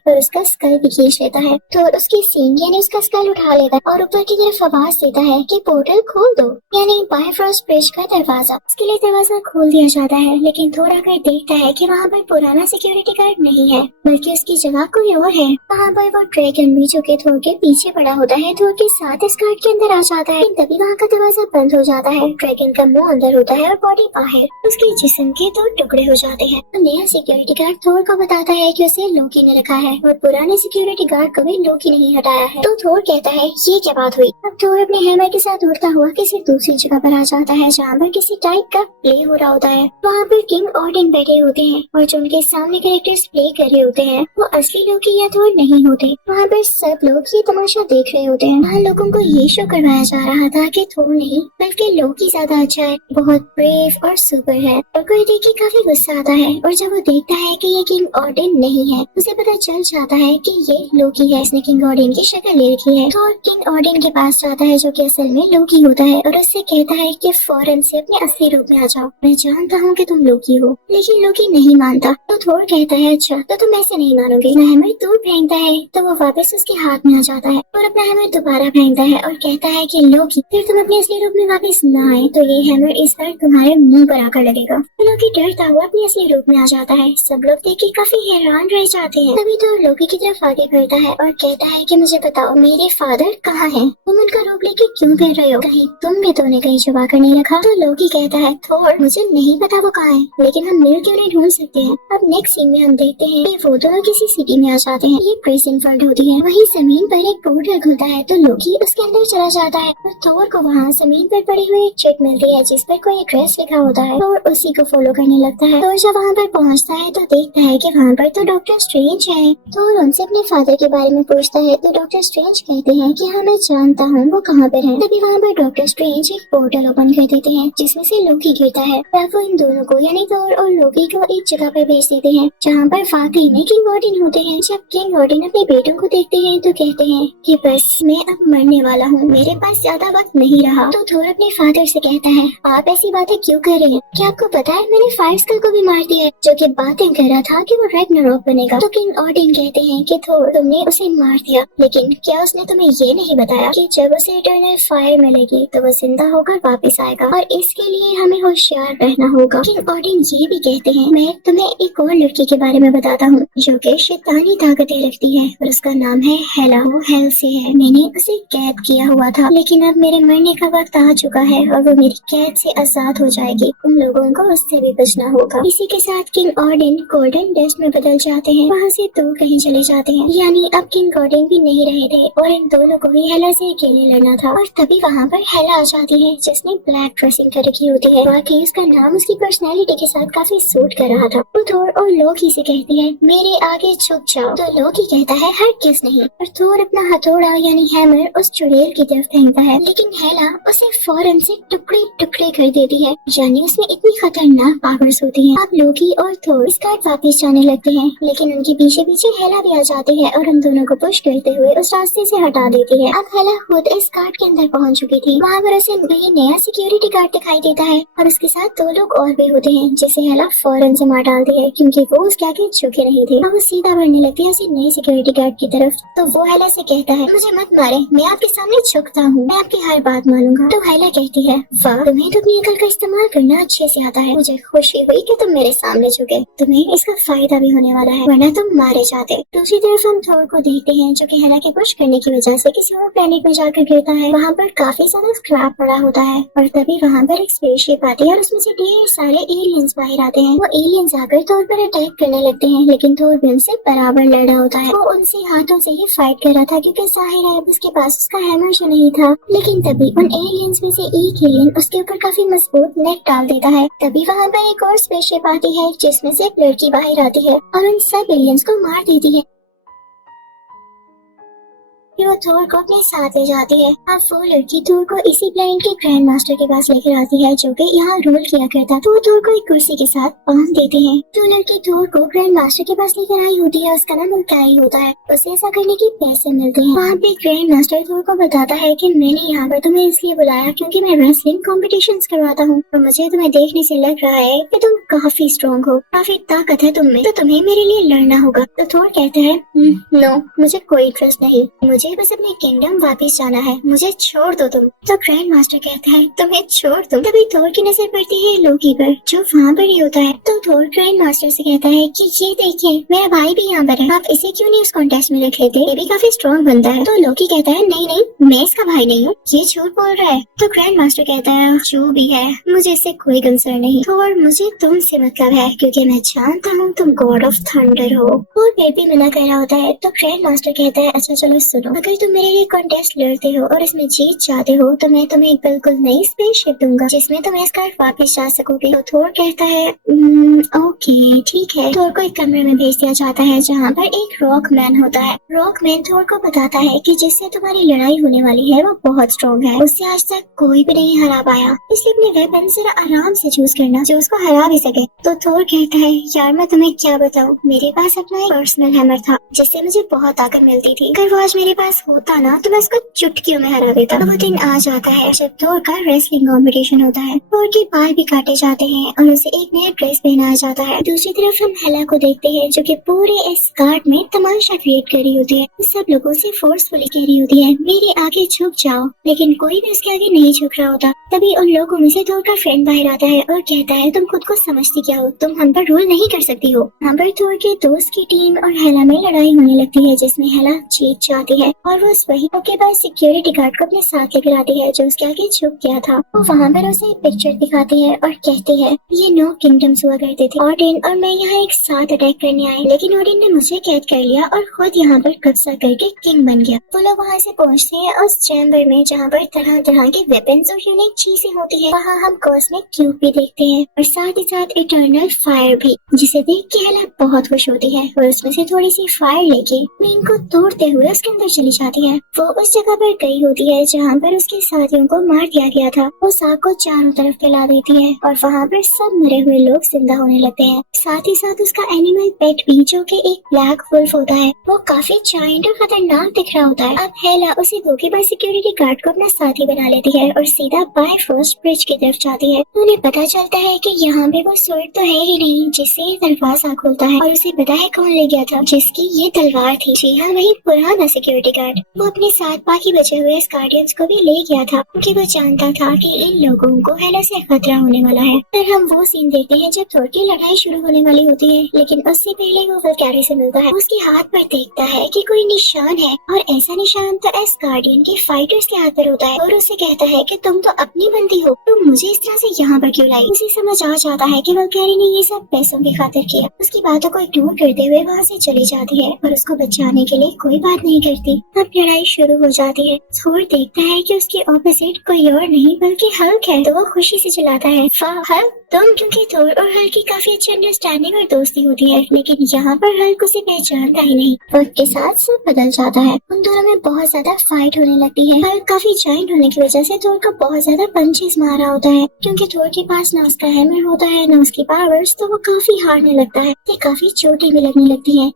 और उसका स्कल भी खींच लेता है। तो उसकी सींग यानी उसका स्कल उठा लेता है और ऊपर की तरफ आवाज देता है कि पोर्टल खोल दो, यानी बायफ्रॉस्ट ब्रिज का दरवाजा। उसके लिए दरवाजा खोल दिया जाता है, लेकिन थोर आकर देखता है कि वहाँ पर पुराना सिक्योरिटी गार्ड नहीं है बल्कि उसकी जगह कोई और है। वहाँ पर वो ड्रैगन भी जो कि थोर के पीछे पड़ा होता है, थोर के साथ इस गार्ड के अंदर आ जाता है। तभी वहाँ का दरवाजा बंद हो जाता है। ड्रैगन का मुंह अंदर होता है और बॉडी बाहर। उसके जिस्म के 2 टुकड़े हो जाते हैं। तो नया सिक्योरिटी गार्ड थोर को बताता है कि उसे लोकी ने रखा है और पुराने सिक्योरिटी गार्ड को भी लोकी नहीं हटाया है। तो थोर कहता है ये क्या बात हुई? अब थोर अपने हैमर के साथ उड़ता हुआ किसी दूसरी जगह पर आ जाता है जहाँ पर किसी टाइप का प्ले हो रहा होता है। वहाँ पर किंग ऑर्डिन बैठे होते हैं और जो उनके सामने कैरेक्टर्स प्ले कर रहे होते हैं वो असली लोकी या थोर नहीं होते। वहाँ पर सब लोग ये तमाशा देख रहे होते हैं। वहाँ लोगों को ये शो करवाया जा रहा था कि थोर नहीं बल्कि लोकी ज्यादा अच्छा है, बहुत ब्रेव और सुपर है। और कोई देख के काफी गुस्सा आता है और जब वो देखता है कि ये किंग ऑर्डिन नहीं है उसे पता चल जाता है कि ये लोकी है, इसने किंग ऑर्डिन की शक्ल ले रखी है। थोर किंग ऑर्डिन के पास जाता है जो कि असल में लोकी होता है और उससे कहता है कि फौरन से अपने असली रूप में आ जाओ, मैं जानता हूँ कि तुम लोकी हो। लेकिन लोकी नहीं मानता। तो थोर कहता है अच्छा तो तुम ऐसे नहीं मानोगे। हैमर दूर फेंकता है तो वो वापस उसके हाथ में आ जाता है और अपना हैमर दोबारा फेंकता है और कहता है कि लोकी फिर तुम अपने असली रूप में वापस न आए तो ये हैमर इस बार तुम्हारे मुंह पर आकर लगेगा। तो लोकी डरता हुआ अपने असली रूप में आ जाता है। सब लोग देख के काफी हैरान रह जाते हैं। तभी तो लोकी की तरफ आगे बढ़ता है और कहता है कि मुझे बताओ मेरे फादर कहाँ हैं? तुम उनका रूप लेके क्यों फिर रहे हो? कहीं तुम भी तो उन्हें कहीं छुपा कर नहीं रखा? तो लोकी कहता है थोर मुझे नहीं पता वो कहाँ है, लेकिन हम मिलकर उन्हें ढूंढ सकते हैं। अब नेक्स्ट सीन में हम देखते हैं कि वो दोनों किसी सिटी में आ जाते हैं। ये प्रिजन वर्ल्ड होती है। वहीं जमीन पर एक पोर्टल खुलता है तो लोकी उसके अंदर चला जाता है और थोर को वहाँ जमीन पर पड़ी हुई एक चिट मिलती है जिस पर कोई एड्रेस लिखा होता है और उसी को फॉलो करने लगता है। तो जब वहाँ पर पहुँचता है तो देखता है कि वहाँ पर तो डॉक्टर स्ट्रेंज है। तो उनसे अपने फादर के बारे में पूछता है तो डॉक्टर स्ट्रेंज कहते हैं कि हाँ मैं जानता हूँ वो कहाँ पर है। तभी वहाँ पर डॉक्टर स्ट्रेंज एक पोर्टल ओपन कर देते हैं जिसमें से लोकी गिरता है और वो इन दोनों को यानी थोर और लोकी को एक जगह पर भेज देते हैं जहाँ पर वाकई में किंग ऑर्डिन होते हैं। जब किंग ऑर्डिन अपने बेटों को देखते हैं तो कहते हैं कि बस मैं अब मरने वाला हूँ, मेरे पास ज्यादा वक्त नहीं रहा। तो थोर अपने फादर से कहता है आप ऐसी बातें क्यों कर रहे हैं? क्या आपको पता है मैंने फायर स्कल को भी मार दिया है जो कि बातें कर रहा था कि वो रैग्नारोक बनेगा। तो किंग ऑर्डिन ऑडिन कहते हैं कि थोर तुमने उसे मार दिया, लेकिन क्या उसने तुम्हें ये नहीं बताया कि जब उसे इटर्नल फायर मिलेगी तो वो जिंदा होकर वापस आएगा और इसके लिए हमें होशियार रहना होगा। किंग ऑडिन ये भी कहते हैं मैं तुम्हें एक और लड़की के बारे में बताता हूँ जो कि शैतानी ताकतें रखती है और उसका नाम है हेला। वो हेल से है। मैंने उसे कैद किया हुआ था, लेकिन अब मेरे मरने का वक्त आ चुका है और वो मेरी कैद से आजाद हो जाएगी। उन लोगों को उससे भी बचना होगा। इसी के साथ किंग ऑडिन गोल्डन डस्ट में बदल जाते हैं, वहाँ से दूर कहीं चले जाते हैं। यानी अब किंग गॉर्डन भी नहीं रहे थे और इन दोनों को ही हेला से अकेले लड़ना था। और तभी वहाँ पर हेला आ जाती है जिसने ब्लैक ड्रेसिंग कर रखी होती है। वाकई उसका नाम उसकी पर्सनैलिटी के साथ काफी सूट कर रहा था। वो थोर और लोकी से कहती है मेरे आगे झुक जाओ, तो लोकी कहता है हरगिज़ नहीं और थोर अपना हथौड़ा यानी हैमर उस चुड़ैल की तरफ फेंकता है, लेकिन हेला उसे फौरन से टुकड़े टुकड़े कर देती है। यानी उसमें इतनी खतरनाक पावर्स होती हैं। अब लोकी और थोर स्कार्ट वापस जाने लगते हैं, लेकिन उनके पीछे पीछे हेला भी आ जाती है और उन दोनों को पुश करते हुए उस रास्ते से हटा देती है। अब हेला खुद इस कार्ड के अंदर पहुंच चुकी थी। वहाँ पर उसे ये नया सिक्योरिटी गार्ड दिखाई देता है और उसके साथ 2 लोग और भी होते हैं जिसे हेला फौरन से मार डालती है क्योंकि वो उसके आगे झुके नहीं थे। अब वो सीधा बढ़ने लगती है उसी नए सिक्योरिटी गार्ड की तरफ। तो वो हेला से कहता है मुझे मत मारे, मैं आपके सामने झुकता हूँ, मैं आपकी हर बात मानूंगा। तो हेला कहती है वाह, तुम्हें तो अपनी अकल का इस्तेमाल करना अच्छे से आता है। मुझे खुशी हुई कि तुम मेरे सामने झुके, तुम्हें इसका फायदा भी होने वाला है, वरना तुम मारे जाते। दूसरी तरफ हम थोर को देखते हैं जो कि हेला के पुश करने की वजह से किसी और प्लेनेट में जाकर गिरता है। वहाँ पर काफी ज्यादा स्क्रैप पड़ा होता है और तभी वहाँ पर एक स्पेसशिप आती है और उसमें से ढेर सारे एलियंस बाहर आते हैं। वो एलियंस आकर थोर पर अटैक करने लगते हैं, लेकिन थोर भी उनसे बराबर लड़ रहा होता है। वो उनसे हाथों से ही फाइट कर रहा था क्योंकि जाहिर है उसके पास उसका हैमर जो नहीं था। लेकिन तभी उन एलियंस में से एक एलियन उसके ऊपर काफी मजबूत नेट डाल देता है। तभी वहाँ पर एक और स्पेसशिप आती है जिसमें से एक लड़की बाहर आती है और उन सब एलियंस को मार देती है। फिर वो थोर को अपने साथ ले जाती है। अब वो लड़की थोर को इसी प्लेनेट के ग्रैंड मास्टर के पास लेकर आती है जो कि यहाँ रूल किया करता। तो वो थोर को एक कुर्सी के साथ बांध देते हैं। तो लड़की थोर को ग्रैंड मास्टर के पास लेकर आई होती है। उसका नाम उल्काई होता है। उसे ऐसा करने के पैसे मिलते हैं। वहाँ पे ग्रैंड मास्टर थोर को बताता है कि मैंने यहाँ पर तुम्हें इसलिए बुलाया क्योंकि मैं रेसलिंग कॉम्पिटिशंस करवाता हूँ और मुझे तुम्हें देखने से लग रहा है कि तुम काफी स्ट्रॉन्ग हो, काफी ताकत है तुम में, तो तुम्हें मेरे लिए लड़ना होगा। तो थोर कहता है नो, मुझे कोई इंटरेस्ट नहीं, मुझे बस अपने किंगडम वापस जाना है, मुझे छोड़ दो तुम। तो ग्रैंड मास्टर कहता है तुम्हें छोड़ दूं। तभी थोर की नजर पड़ती है लोकी पर जो वहाँ पर ही होता है। तो थोर ग्रैंड मास्टर से कहता है कि ये देखिए मेरा भाई भी यहाँ पर है, आप इसे क्यों नहीं उस कॉन्टेस्ट में रख लेते, ये भी काफी स्ट्रॉन्ग बनता है। तो लोकी कहता है नहीं नहीं, मैं इसका भाई नहीं हूँ, ये झूठ बोल रहा है। तो ग्रैंड मास्टर कहता है जो भी है मुझे इससे कोई कंसर्न नहीं, थोर मुझे तुमसे मतलब है क्योंकि मैं जानता हूँ तुम गॉड ऑफ थंडर हो। और फिर भी मना कर रहा होता है। तो ग्रैंड मास्टर कहता है अच्छा चलो सुनो, अगर तुम मेरे लिए कॉन्टेस्ट लड़ते हो और इसमें जीत जाते हो तो मैं तुम्हें एक बिल्कुल नई स्पेसशिप दूंगा जिसमें तुम इस कार वापस जा सकोगे। तो थोर कहता है ओके ठीक है। थोर को एक कमरे में भेज दिया जाता है जहाँ पर एक रॉक मैन होता है। रॉक मैन थोर को बताता है कि जिससे तुम्हारी लड़ाई होने वाली है वो बहुत स्ट्रॉन्ग है, उससे आज तक कोई भी नहीं हरा पाया, इसलिए अपने वेपन जरा आराम से चूज करना जो उसको हरा भी सके। तो थोर कहता है यार मैं तुम्हें क्या बताऊँ, मेरे पास अपना एक पर्सनल हैमर था जिससे मुझे बहुत ताकत मिलती थी, अगर वो आज मेरे पास होता ना तो मैं उसको चुटकियों में हरा देता। तो वो दिन आ जाता है जब थोर का रेसलिंग कॉम्पिटिशन होता है। थोर के बाल भी काटे जाते हैं और उसे एक नया ड्रेस पहनाया जाता है। दूसरी तरफ हम हेला को देखते हैं जो कि पूरे इस कार्ड में तमाशा क्रिएट कर रही होती है। सब लोगों से फोर्सफुली कह रही होती है मेरे आगे झुक जाओ, लेकिन कोई भी उसके आगे नहीं झुक रहा होता। तभी उन लोगों में से थोर का फ्रेंड बाहर आता है और कहता है तुम खुद को समझती क्या हो, तुम हम पर रूल नहीं कर सकती हो। यहाँ पर थोर के दोस्त की टीम और हेला में लड़ाई होने लगती है जिसमें हेला जीत जाती है और वो वही के पास सिक्योरिटी गार्ड को अपने साथ लेकर आती है जो उसके आगे झुक गया था। वो वहाँ पर उसे एक पिक्चर दिखाती है और कहती है ये 9 किंगडम्स हुआ करते थे, ऑडिन और मैं यहाँ एक साथ अटैक करने आए, लेकिन ऑडिन ने मुझे कैद कर लिया और खुद यहाँ पर कब्जा करके किंग बन गया। वो लोग वहाँ से पहुँचते हैं उस चैम्बर में जहाँ पर तरह तरह के वेपन्स और यूनिक चीजें होती है। वहाँ हम कॉस्मिक क्यूब भी देखते हैं और साथ ही साथ इटर्नल फायर भी, जिसे देख के हेला बहुत खुश होती है और उसमें से थोड़ी सी फायर लेके मैं इनको तोड़ते हुए उसके अंदर चली जाती है। वो उस जगह पर गई होती है जहाँ पर उसके साथियों को मार दिया गया था। वो साग को चारों तरफ फैला देती है और वहाँ पर सब मरे हुए लोग जिंदा होने लगते हैं। साथ ही साथ उसका एनिमल पेट भी, जो कि एक ब्लैक वुल्फ होता है, वो काफी जायंट और खतरनाक दिख रहा होता है। अब हेला उसी धोखेबाज सिक्योरिटी गार्ड को अपना साथी बना लेती है और सीधा बायफरोस्ट ब्रिज की तरफ जाती है। उन्हें पता चलता है कि यहाँ पे वो स्वॉर्ड तो है ही नहीं जिससे ये दरवाजा खुलता है, और उसे पता है कौन ले गया था जिसकी ये तलवार थी। जी हाँ, वही पुराना सिक्योरिटी गार्ड। वो अपने साथ बाकी बचे हुए गार्डियंस को भी ले गया था क्योंकि वो जानता था कि इन लोगों को हेला से खतरा होने वाला है। फिर हम वो सीन देखते हैं जब थोर की लड़ाई शुरू होने वाली होती है, लेकिन उससे पहले वो वल्कैरी से मिलता है। उसके हाथ पर देखता है कि कोई निशान है, और ऐसा निशान तो गार्डियन के फाइटर्स के हाथ पर होता है, और उससे कहता है कि तुम तो अपनी बंदी हो, तुम मुझे इस तरह से यहाँ पर क्यों लाई। उसे समझ आ जाता है कि वल्कैरी ने ये सब पैसों की खातिर किया। उसकी बातों को इग्नोर करते हुए वहाँ से चली जाती है और उसको बचाने के लिए कोई बात नहीं करती। अब लड़ाई शुरू हो जाती है। थोर देखता है कि उसके ऑपोजिट कोई और नहीं बल्कि हल्क है, तो वो खुशी से चिल्लाता है, वाह हल्क तुम। क्योंकि थोर और हल्क की काफी अच्छी अंडरस्टैंडिंग और दोस्ती होती है, लेकिन यहाँ पर हल्क उसे पहचानता ही नहीं। वक्त के साथ सब बदल जाता है। उन दोनों में बहुत ज्यादा फाइट होने लगती है। हल्क काफी जायंट होने की वजह से थोर को बहुत ज्यादा पंचेस मार रहा होता है, क्योंकि थोर के पास ना उसका हैमर होता है ना उसकी पावर्स, तो वो काफी हारने लगता है। काफी चोटें भी लगने लगती है।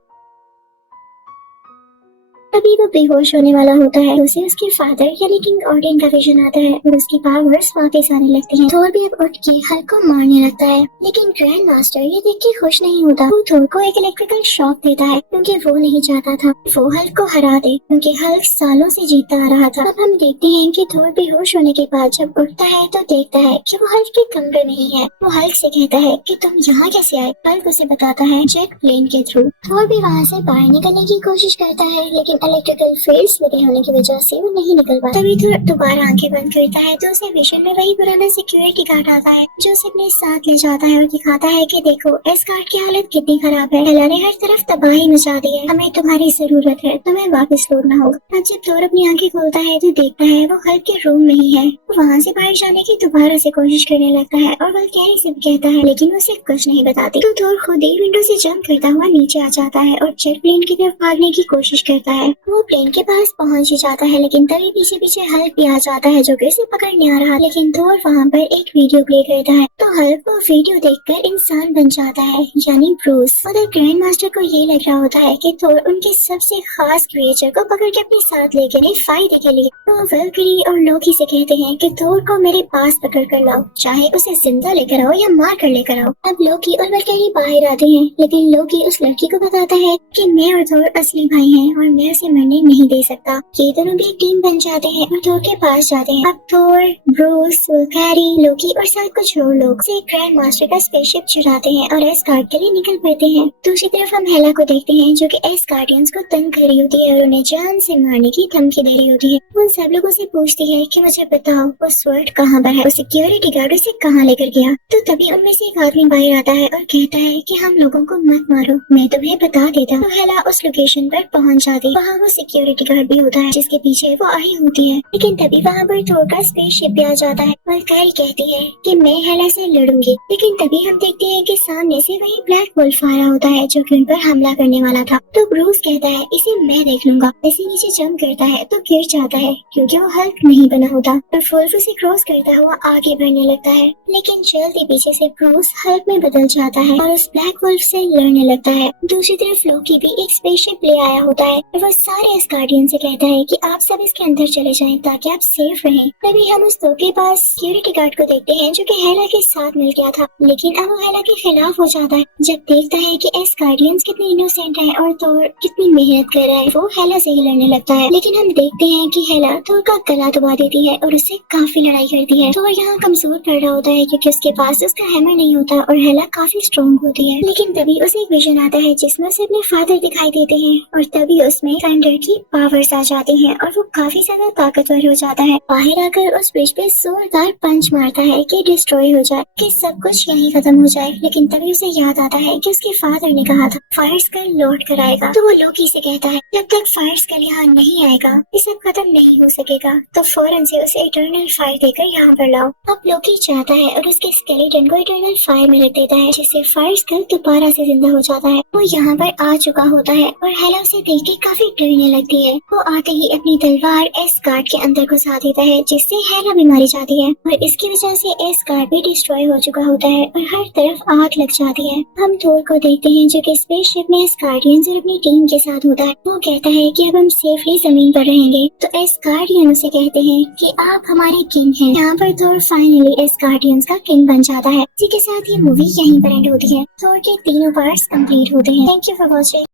अभी वो बेहोश होने वाला होता है। उसे उसके फादर यानी किंग ऑर्डिन का विजन आता है और उसकी पावर्स वापस आने लगती हैं। थोर भी अब उठ के हल्क को मारने लगता है, लेकिन ग्रैंड मास्टर ये देख के खुश नहीं होता। वो थोर को एक इलेक्ट्रिकल शॉक देता है क्योंकि वो नहीं चाहता था वो हल्क को हरा दे, क्योंकि हल्क सालों से जीतता आ रहा था। अब हम देखते हैं कि थोर बेहोश होने के बाद जब उठता है तो देखता है कि वो हल्क के कमरे में ही है। वो हल्क से कहता है कि तुम यहाँ कैसे आए। हल्क उसे बताता है जेट प्लेन के थ्रू। थोर भी वहाँ से बाहर निकलने की कोशिश करता है, लेकिन इलेक्ट्रिकल फील्ड्स लगे होने की वजह से वो नहीं निकल पाता। तभी थोर दोबारा आंखें बंद करता है तो उसे विजन में वही पुराना सिक्योरिटी गार्ड आता है, जो उसे अपने साथ ले जाता है और दिखाता है कि देखो इस गार्ड की हालत कितनी खराब है। हेला ने हर तरफ तबाही मचा दी है, हमें तुम्हारी जरूरत है, तुम्हें वापस लौटना होगा। अब जब थोर अपनी आंखें खोलता है तो देखता है वो हल्क के रूम में ही है। वो वहाँ से बाहर जाने की दोबारा से कोशिश करने लगता है और वल्कैरी से भी कहता है, लेकिन वो उसे कुछ नहीं बताती। तो थोर खुद ही विंडो से जंप करता हुआ नीचे आ जाता है और जेट प्लेन की तरफ भागने की कोशिश करता है। वो प्लेन के पास पहुंच ही जाता है, लेकिन तभी पीछे पीछे हल्क भी आ जाता है जो कि उसे पकड़ने आ रहा। लेकिन थोर वहाँ पर एक वीडियो प्ले करता है तो हल्क वो वीडियो देखकर इंसान बन जाता है, यानी ब्रूस। उधर ग्रैंड मास्टर को ये लग रहा होता है कि थोर उनके सबसे खास क्रिएचर को पकड़ के अपने साथ ले गए फायदे के लिए। तो वल्कैरी और लोकी से कहते हैं कि थोर को मेरे पास पकड़ कर लाओ, चाहे उसे जिंदा लेकर आओ या मार कर लेकर आओ। अब लोकी और वल्कैरी बाहर आते हैं, लेकिन लोकी उस लड़की को बताता है कि मैं और थोर असली भाई हैं और मैं उसे मरने नहीं दे सकता। ये दोनों भी एक टीम बन जाते हैं और थोर के पास जाते हैं। अब थोर, ब्रूस, वल्कैरी, लोकी और साथ कुछ और लोग से ग्रैंड मास्टर का स्पेसशिप चुराते हैं और एसगार्ड के लिए निकल पड़ते हैं। दूसरी तरफ हम हेला को देखते हैं जो कि एसगार्डियंस को तंग कर रही होती है और उन्हें जान से मारने की धमकी दे रही होती है। वो सब लोगों से पूछती है कि मुझे बताओ वो स्वॉर्ड कहाँ पर है, वो सिक्योरिटी गार्ड उसे कहाँ लेकर गया। तो तभी उनमें से एक आदमी बाहर आता है और कहता है कि हम लोगों को मत मारो, मैं तुम्हें बता देता। तो हेला उस लोकेशन पर पहुंच जाती। वहाँ वो सिक्योरिटी गार्ड भी होता है जिसके पीछे वो आई होती है, लेकिन तभी वहाँ पर थोर का स्पेसशिप भी आ जाता है। वल्कैरी कहती है कि मैं हेला से लड़ूंगी, लेकिन तभी हम देखते हैं कि सामने से वही ब्लैक वुल्फ आया होता है जो कि उन पर हमला करने वाला था। तो ब्रूस कहता है इसे मैं देख लूंगा। ऐसे नीचे जंप करता है तो गिर जाता है क्योंकि वो हल्क नहीं बना होता, और वुल्फ उसे क्रॉस करता हुआ आगे बढ़ने लगता है। लेकिन जल्दी पीछे से ब्रूस हल्क में बदल जाता है और उस ब्लैक वुल्फ से लड़ने लगता है। दूसरी तरफ लोकी भी एक स्पेसशिप ले आया होता है और वो सारे गार्डियन से कहता है कि आप सब इसके अंदर चले जाएं ताकि आप सेफ रहें। तभी हम उस दो के पास सिक्योरिटी गार्ड को देखते हैं जो कि हेला के साथ मिल गया था, लेकिन अब वो हेला के खिलाफ हो जाता है जब देखता है कि एस गार्डियंस कितने इनोसेंट हैं और थोर कितनी मेहनत कर रहा है। वो हेला से ही लड़ने लगता है, लेकिन हम देखते हैं कि हेला थोर का गला दबा देती है और उससे काफी लड़ाई करती है। थोर यहाँ कमजोर पड़ रहा होता है क्योंकि उसके पास उसका हैमर नहीं होता और हेला काफी स्ट्रॉन्ग होती है। लेकिन तभी उसे एक विजन आता है जिसमें उसे अपने फादर दिखाई देते हैं और तभी उसमें थंडर की पावर्स आ जाती हैं और वो काफी ज्यादा ताकतवर हो जाता है। बाहर आकर उस ब्रिज पे जोरदार पंच मारता है कि डिस्ट्रॉय हो जाए, कि सब कुछ यहीं खत्म हो जाए। लेकिन तभी उसे याद आता है कि उसके फादर ने कहा था फायर स्कल लौट कर आएगा। तो वो लोकी से कहता है जब तक फायर स्कल यहाँ नहीं आएगा ये सब खत्म नहीं हो सकेगा, तो फौरन से उसे इटर्नल फायर देकर यहाँ पर लाओ। अब लोकी चाहता है और उसके स्केलेटन को इटर्नल फायर में रख देता है, जिससे फायर स्कल दोबारा से जिंदा हो जाता है। वो यहाँ पर आ चुका होता है और हेला उसे देख के काफी करने लगती है। वो आते ही अपनी तलवार एस्गार्ड के अंदर घुसा देता है, जिससे हेला भी मारी जाती है और इसकी वजह से एस्गार्ड भी डिस्ट्रॉय हो चुका होता है और हर तरफ आग लग जाती है। हम थोर को देखते हैं जो कि स्पेसशिप में एस्गार्डियंस और अपनी टीम के साथ होता है। वो कहता है कि अब हम सेफली जमीन पर रहेंगे, तो एस्गार्डियन उसे कहते हैं कि आप हमारे किंग हैं। यहाँ पर थोर फाइनली एस्गार्डियंस का किंग बन जाता है। इसी के साथ ये मूवी यहीं पर एंड होती है। थोर के तीनों पार्ट्स कंप्लीट होते हैं। Thank you for watching.